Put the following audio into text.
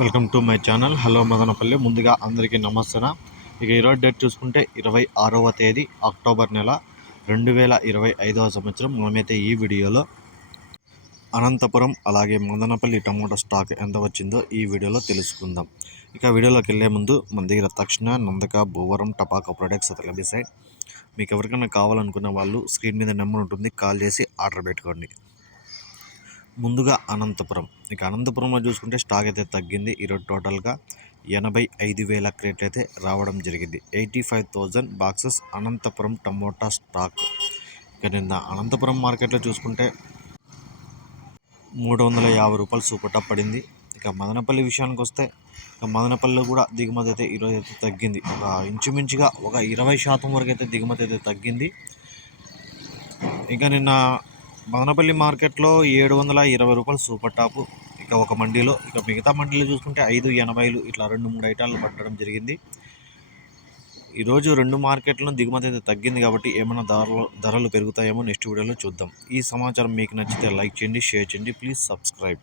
Welcome to my channel. Hello Madanapalle. ముందుగా అందరికీ నమస్తే ఇక ఈరోజు డేట్ చూసుకుంటే ఇరవై ఆరవ తేదీ అక్టోబర్ నెల రెండు వేల ఇరవై ఐదవ సంవత్సరం. మనమైతే ఈ వీడియోలో అనంతపురం అలాగే మదనపల్లి టమాటో స్టాక్ ఎంత వచ్చిందో ఈ వీడియోలో తెలుసుకుందాం. ఇక వీడియోలోకి వెళ్ళే ముందు మన దగ్గర తక్షణ నందక భూవరం టపాకా ప్రొడక్ట్స్ అయితే లభిస్తాయి మీకు ఎవరికైనా కావాలనుకున్న వాళ్ళు స్క్రీన్ మీద నెంబర్ ఉంటుంది. కాల్ చేసి ఆర్డర్ పెట్టుకోండి. ముందుగా అనంతపురం. ఇక అనంతపురంలో చూసుకుంటే స్టాక్ అయితే తగ్గింది. ఈరోజు టోటల్గా ఎనభై ఐదు వేల క్రేట్లు అయితే రావడం జరిగింది. Eighty five thousand boxes Anantapur tomato stock ఇక నిన్న అనంతపురం మార్కెట్లో చూసుకుంటే మూడు వందల యాభై రూపాయలు సూపర్ టాప్ పడింది. ఇక మదనపల్లి విషయానికి వస్తే ఇక మదనపల్లిలో కూడా దిగుమతి అయితే ఈరోజు అయితే తగ్గింది. ఒక ఇంచుమించుగా ఒక ఇరవై శాతం వరకు అయితే దిగుమతి అయితే తగ్గింది. ఇక నిన్న మదనపల్లి మార్కెట్లో ఏడు వందల ఇరవై రూపాయలు సూపర్ టాపు. ఇక ఒక మండీలో ఇక మిగతా మండీలో చూసుకుంటే ఐదు ఎనభైలు ఇట్లా రెండు మూడు ఐటాలు పట్టడం జరిగింది. ఈరోజు రెండు మార్కెట్లను దిగుమతి అయితే తగ్గింది కాబట్టి ఏమైనా ధరలు ధరలు పెరుగుతాయేమో నెక్స్ట్ వీడియోలో చూద్దాం. ఈ సమాచారం మీకు నచ్చితే లైక్ చేయండి షేర్ చేయండి. Please subscribe.